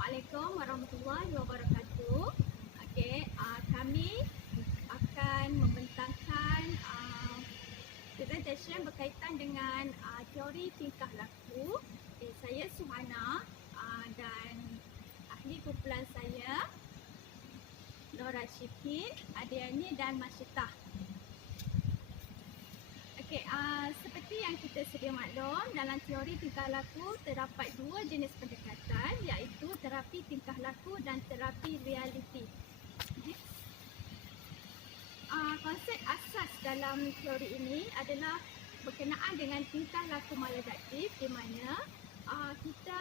Assalamualaikum warahmatullahi wabarakatuh. Kami akan membentangkan presentation berkaitan dengan teori tingkah laku. Saya Suhana dan ahli kumpulan saya Nora Syikin, Adiani dan Masyitah. Seperti yang kita sedia maklum, dalam teori tingkah laku terdapat dua jenis pendekatan, iaitu terapi tingkah laku dan terapi realiti. Konsep asas dalam teori ini adalah berkenaan dengan tingkah laku maladaptif, di mana kita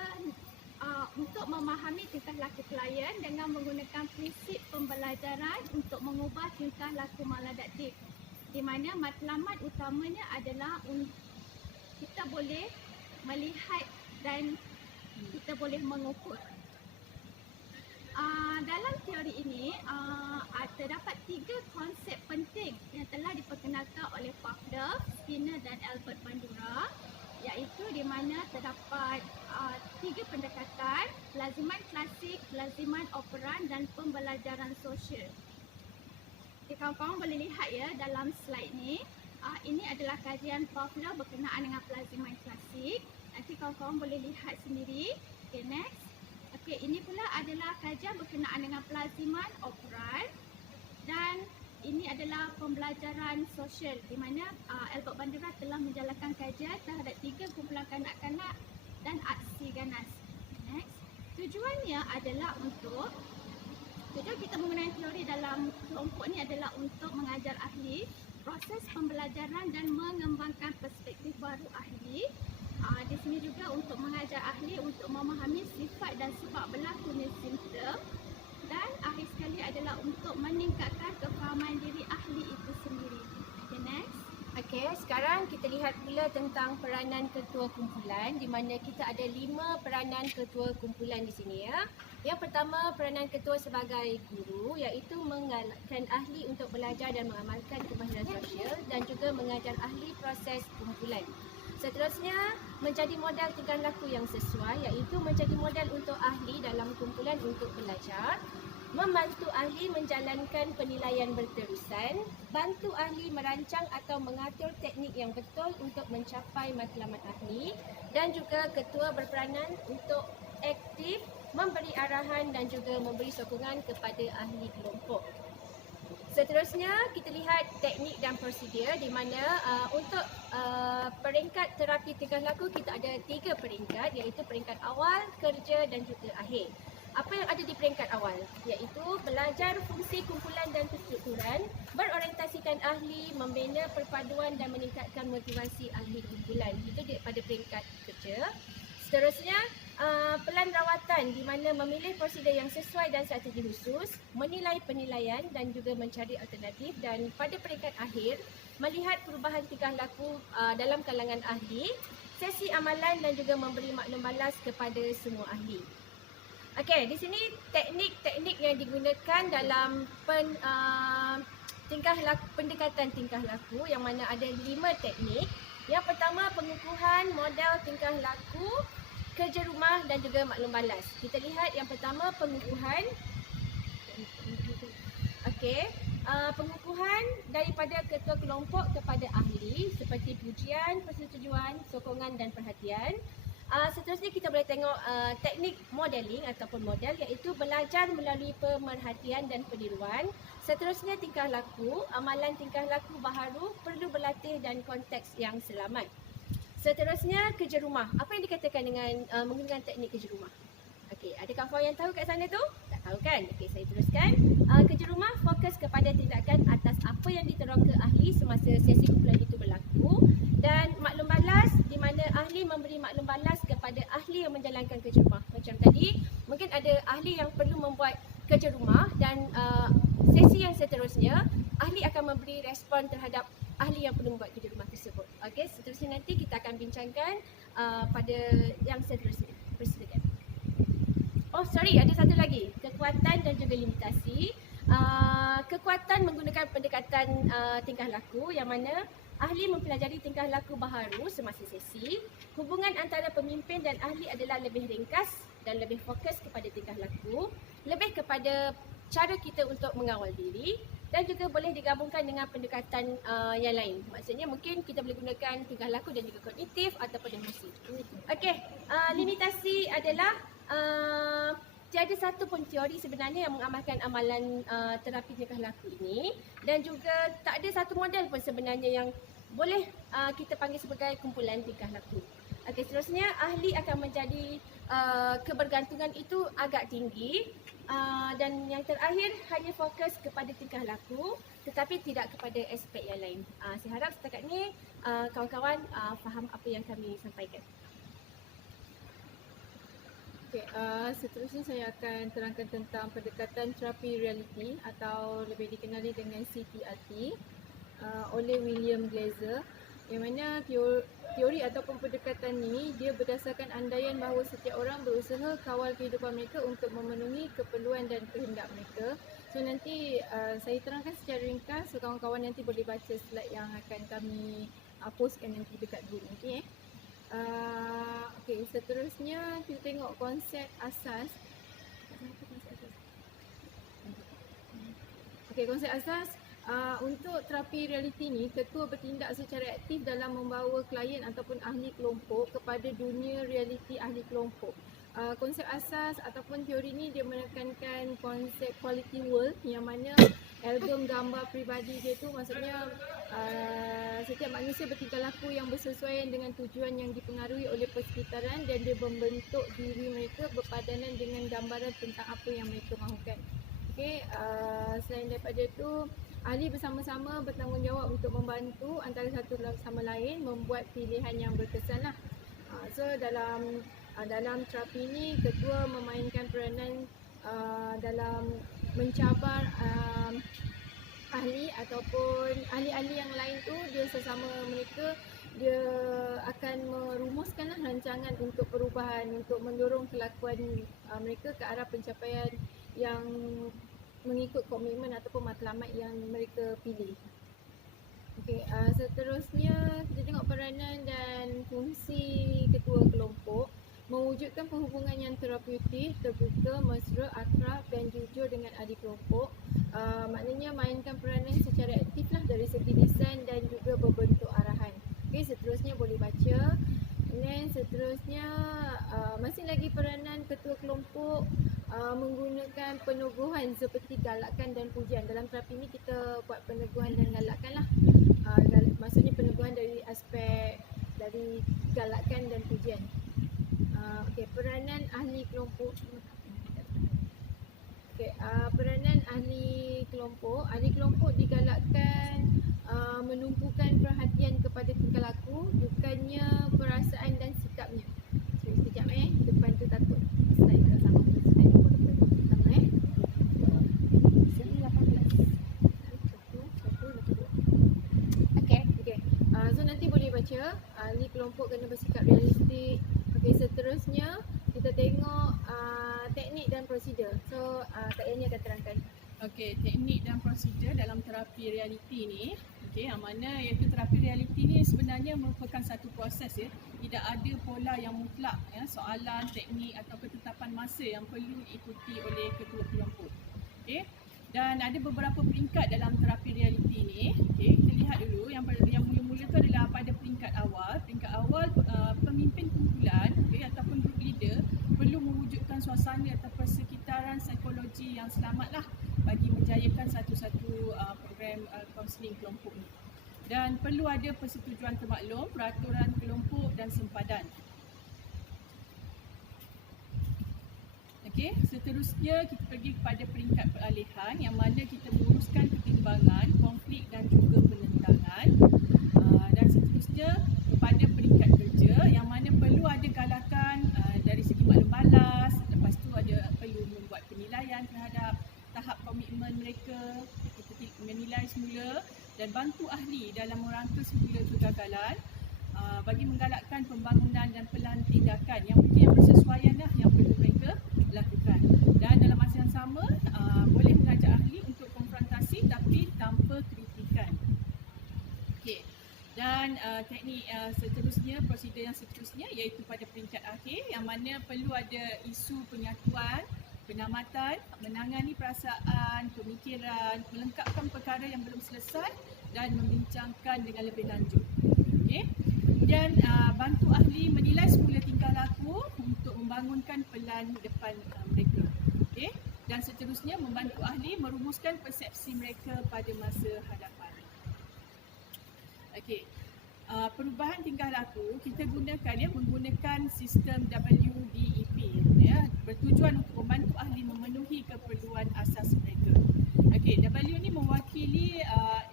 untuk memahami tingkah laku klien dengan menggunakan prinsip pembelajaran untuk mengubah tingkah laku maladaptif, di mana matlamat utamanya adalah kita boleh melihat dan kita boleh mengukur. Dalam teori ini terdapat tiga konsep penting yang telah diperkenalkan oleh Pavlov, Skinner dan Albert Bandura, iaitu di mana terdapat tiga pendekatan: pelaziman klasik, pelaziman operan dan pembelajaran sosial. Kawan-kawan boleh lihat ya dalam slide ni, ini adalah kajian Pavlov berkenaan dengan pelaziman klasik. Nanti kawan-kawan boleh lihat sendiri. Next. Ini pula adalah kajian berkenaan dengan pelaziman operan, dan ini adalah pembelajaran sosial, di mana Albert Bandura telah menjalankan kajian terhadap tiga kumpulan kanak-kanak dan aksi ganas. Next. Tujuan kita menggunakan teori dalam kelompok ni adalah untuk mengajar ahli proses pembelajaran dan mengembangkan perspektif baru ahli. Di sini juga untuk mengajar ahli untuk memahami sifat dan sebab berlakunya simptom, dan akhir sekali adalah untuk meningkatkan kefahaman diri ahli itu sendiri. Next. Sekarang kita lihat pula tentang peranan ketua kumpulan, di mana kita ada 5 peranan ketua kumpulan di sini ya. Yang pertama, peranan ketua sebagai guru, iaitu mengalahkan ahli untuk belajar dan mengamalkan kemahiran sosial dan juga mengajar ahli proses kumpulan. Seterusnya, menjadi model tingkah laku yang sesuai, iaitu menjadi model untuk ahli dalam kumpulan untuk belajar, membantu ahli menjalankan penilaian berterusan, bantu ahli merancang atau mengatur teknik yang betul untuk mencapai matlamat ahli, dan juga ketua berperanan untuk aktif memberi arahan dan juga memberi sokongan kepada ahli kelompok. Seterusnya, kita lihat teknik dan prosedur, di mana untuk peringkat terapi tingkah laku kita ada 3 peringkat, iaitu peringkat awal, kerja dan juga akhir. Apa yang ada di peringkat awal? Iaitu belajar fungsi kumpulan dan kestrukturan, berorientasikan ahli, membina perpaduan dan meningkatkan motivasi ahli kumpulan. Itu pada peringkat kerja. Seterusnya, pelan rawatan, di mana memilih prosedur yang sesuai dan strategi khusus, menilai penilaian dan juga mencari alternatif, dan pada peringkat akhir, melihat perubahan tingkah laku dalam kalangan ahli, sesi amalan dan juga memberi maklum balas kepada semua ahli. Di sini teknik-teknik yang digunakan dalam pendekatan tingkah laku, yang mana ada 5 teknik. Yang pertama, pengukuhan model tingkah laku, kerja rumah dan juga maklum balas. Kita lihat yang pertama, pengukuhan. Pengukuhan daripada ketua kelompok kepada ahli, seperti pujian, persetujuan, sokongan dan perhatian. Seterusnya kita boleh tengok teknik modeling ataupun model, iaitu belajar melalui pemerhatian dan peniruan. Seterusnya tingkah laku, amalan tingkah laku baharu, perlu berlatih dan konteks yang selamat. Seterusnya kerja rumah. Apa yang dikatakan dengan menggunakan teknik kerja rumah? Ada kawan-kawan yang tahu kat sana tu? Tak tahu kan? Saya teruskan. Kerja rumah fokus kepada tindakan atas apa yang diterangkan ahli semasa sesi kumpulan itu berlaku, dan maklum balas, di mana ahli memberi maklum balas kepada ahli yang menjalankan kerja rumah. Macam tadi, mungkin ada ahli yang perlu membuat kerja rumah, dan sesi yang seterusnya ahli akan memberi respon terhadap ahli yang perlu membuat kerja rumah tersebut. Seterusnya nanti kita akan bincangkan pada yang seterusnya. Ada satu lagi, kekuatan dan juga limitasi. Kekuatan menggunakan pendekatan tingkah laku, yang mana ahli mempelajari tingkah laku baharu semasa sesi. Hubungan antara pemimpin dan ahli adalah lebih ringkas dan lebih fokus kepada tingkah laku, lebih kepada cara kita untuk mengawal diri, dan juga boleh digabungkan dengan pendekatan yang lain. Maksudnya mungkin kita boleh gunakan tingkah laku dan juga kognitif ataupun emosi. Okey, limitasi adalah tiada satu pun teori sebenarnya yang mengamalkan amalan terapi tingkah laku ini, dan juga tak ada satu model pun sebenarnya yang boleh kita panggil sebagai kumpulan tingkah laku. Okey, seterusnya ahli akan menjadi kebergantungan itu agak tinggi, dan yang terakhir hanya fokus kepada tingkah laku tetapi tidak kepada aspek yang lain. Saya harap setakat ini kawan-kawan faham apa yang kami sampaikan. Okay, seterusnya saya akan terangkan tentang pendekatan terapi realiti atau lebih dikenali dengan CTRT oleh William Glaser, yang mana teori ataupun pendekatan ini dia berdasarkan andaian bahawa setiap orang berusaha kawal kehidupan mereka untuk memenuhi keperluan dan kehendak mereka. So nanti saya terangkan secara ringkas, so kawan-kawan nanti boleh baca slide yang akan kami postkan nanti dekat group nanti. Okey, seterusnya kita tengok konsep asas. Okey, konsep asas untuk terapi realiti ni, ketua bertindak secara aktif dalam membawa klien ataupun ahli kelompok kepada dunia realiti ahli kelompok. Konsep asas ataupun teori ni dia menekankan konsep quality world, yang mana album gambar peribadi dia tu maksudnya setiap manusia bertingkah laku yang bersesuaian dengan tujuan yang dipengaruhi oleh persekitaran, dan dia membentuk diri mereka berpadanan dengan gambaran tentang apa yang mereka mahukan. Okey, selain daripada itu, ahli bersama-sama bertanggungjawab untuk membantu antara satu sama lain membuat pilihan yang berkesan lah. So dalam terapi ini, ketua memainkan peranan dalam mencabar ahli ataupun ahli-ahli yang lain tu, dia sesama mereka dia akan merumuskanlah rancangan untuk perubahan, untuk mendorong kelakuan mereka ke arah pencapaian yang mengikut komitmen ataupun matlamat yang mereka pilih. Okey, seterusnya kita tengok peranan dan fungsi ketua kelompok. Mewujudkan perhubungan yang terapeutik, terbuka, mesra, akrab dan jujur dengan ahli kelompok. Maknanya mainkan peranan secara aktif lah dari segi desain dan juga berbentuk arahan. Okey, seterusnya boleh baca. Dan seterusnya masih lagi peranan ketua kelompok menggunakan peneguhan seperti galakan dan pujian. Dalam terapi ni kita buat peneguhan dan galakan lah. Maksudnya peneguhan dari aspek dari galakan dan pujian. Okey, peranan ahli kelompok. Okey, peranan ahli kelompok. Ahli kelompok digalakkan menumpukan perhatian kepada tingkah laku, bukannya perasaan dan sikapnya. So, sekejap depan tu takut slide tak sama. Slide tu sama Sini 18. Okey. So nanti boleh baca, ahli kelompok kena bersikap realistik. Okey, seterusnya kita tengok teknik dan prosedur. So Kak Yani akan terangkan. Okey, teknik dan prosedur dalam terapi realiti ni, okey, yang mana iaitu terapi realiti ni sebenarnya merupakan satu proses ya. Tidak ada pola yang mutlak ya, soalan, teknik atau ketetapan masa yang perlu diikuti oleh ketua kelompok. Okey. Dan ada beberapa peringkat dalam terapi realiti ni. Okey, kita lihat dulu yang mula-mula tu adalah pada peringkat awal. Peringkat awal pemimpin kumpulan ataupun group leader perlu mewujudkan suasana atau persekitaran psikologi yang selamatlah bagi menjayakan satu-satu program kaunseling kelompok ni. Dan perlu ada persetujuan termaklum, peraturan kelompok dan sempadan. Okey, seterusnya kita pergi kepada peringkat peralihan yang mana kita menguruskan ketimbangan, konflik dan juga penentangan. Dan seterusnya kepada peringkat kerja yang mana perlu ada galakan dari segi maklum balas, lepas tu perlu membuat penilaian terhadap tahap komitmen mereka, kita menilai semula dan bantu ahli dalam merangka semula kegagalan bagi menggalakkan pembangunan dan pelan tindakan yang mungkin yang bersesuaian lah yang perlu mereka lakukan. Dan dalam masa yang sama boleh mengajak ahli untuk konfrontasi tapi tanpa kritikan. Okey. Dan Dan teknik seterusnya, prosedur yang seterusnya iaitu pada peringkat akhir yang mana perlu ada isu penyatuan, penamatan, menangani perasaan, pemikiran, melengkapkan perkara yang belum selesai dan membincangkan dengan lebih lanjut. Okey. Kemudian bantu ahli menilai semula tingkah laku untuk membangunkan pelan depan mereka. Okey. Dan seterusnya membantu ahli merumuskan persepsi mereka pada masa hadapan. Okey. Perubahan tingkah laku kita gunakan menggunakan sistem WDEP bertujuan untuk membantu ahli memenuhi keperluan asas mereka. Okey, W ni mewakili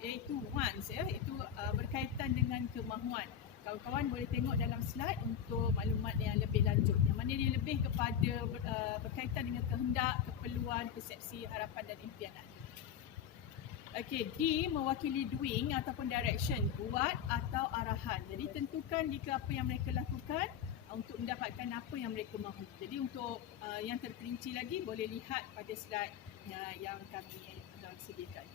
iaitu wants itu berkaitan dengan kemahuan. Kawan-kawan boleh tengok dalam slide untuk maklumat yang lebih lanjut. Yang mana dia lebih kepada berkaitan dengan kehendak, keperluan, persepsi, harapan dan impian ahli. Okey, D mewakili doing ataupun direction, buat atau arahan. Jadi tentukan jika apa yang mereka lakukan untuk mendapatkan apa yang mereka mahu. Jadi untuk yang terperinci lagi boleh lihat pada slide yang kami sediakan.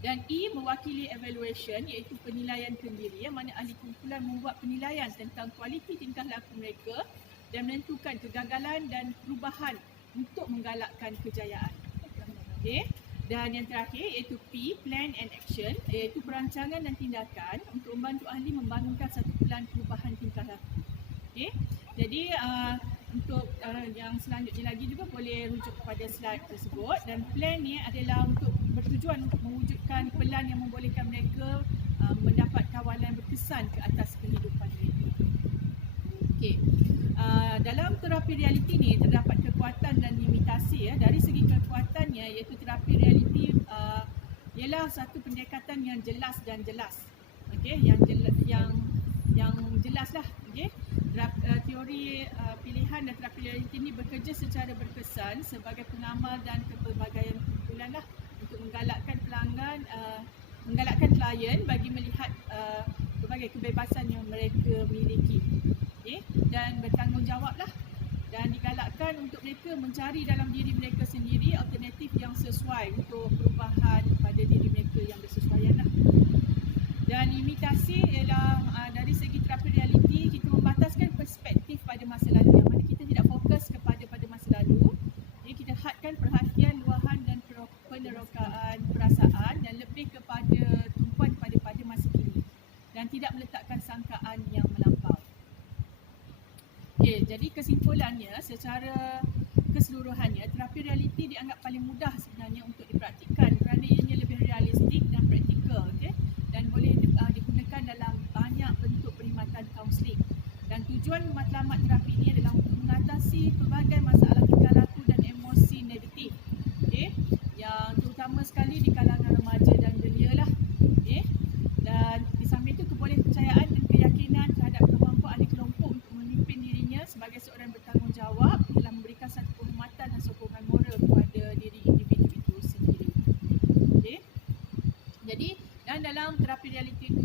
Dan E mewakili evaluation iaitu penilaian kendiri yang mana ahli kumpulan membuat penilaian tentang kualiti tingkah laku mereka dan menentukan kegagalan dan perubahan untuk menggalakkan kejayaan. Okey. Dan yang terakhir iaitu P, plan and action, iaitu perancangan dan tindakan untuk membantu ahli membangunkan satu plan perubahan tingkah laku. Okey. Jadi untuk yang selanjutnya lagi juga boleh rujuk kepada slide tersebut, dan plan ni adalah untuk bertujuan untuk mewujudkan pelan yang membolehkan mereka mendapat kawalan berkesan ke atas kehidupan mereka. Okey. Dalam terapi realiti ni terdapat kekuatan dan limitasi. Dari segi kekuatannya iaitu terapi realiti ialah satu pendekatan yang jelas dan jelas. Okey, yang jelas lah. Okey. Teori pilihan dan terapi realiti ini bekerja secara berkesan sebagai pengamal dan kepelbagaian kumpulan lah untuk menggalakkan pelanggan, menggalakkan klien bagi melihat berbagai kebebasan yang mereka miliki. Okay. Dan bertanggungjawab lah, dan digalakkan untuk mereka mencari dalam diri mereka sendiri alternatif yang sesuai untuk perubahan pada diri mereka yang bersesuaian lah. Dan limitasi ialah dari segi terapi realiti kita membataskan perspektif pada masa lalu, yang mana kita tidak fokus pada masa lalu. Jadi kita hadkan perhatian, luahan dan penerokaan perasaan dan lebih kepada tumpuan pada masa kini dan tidak meletakkan sangkaan yang melampau. Okey, jadi kesimpulannya secara keseluruhannya terapi realiti dianggap paling mudah sebenarnya untuk dipraktikkan kerana ianya lebih realistik dan praktikal, okey, dan boleh digunakan dalam banyak bentuk perkhidmatan kaunseling. Dan tujuan matlamat terapi ini adalah untuk mengatasi pelbagai masalah tingkah laku dan emosi negatif, okey, yang terutama sekali di kalangan remaja dan belia lah, okey. Dan di samping itu kepercayaan dan keyakinan terhadap kemampuan ahli kelompok untuk memimpin dirinya sebagai seorang bertanggungjawab telah memberikan satu penghormatan dan sokongan moral kepada diri individu itu sendiri. Okey. Jadi dan dalam terapi realiti itu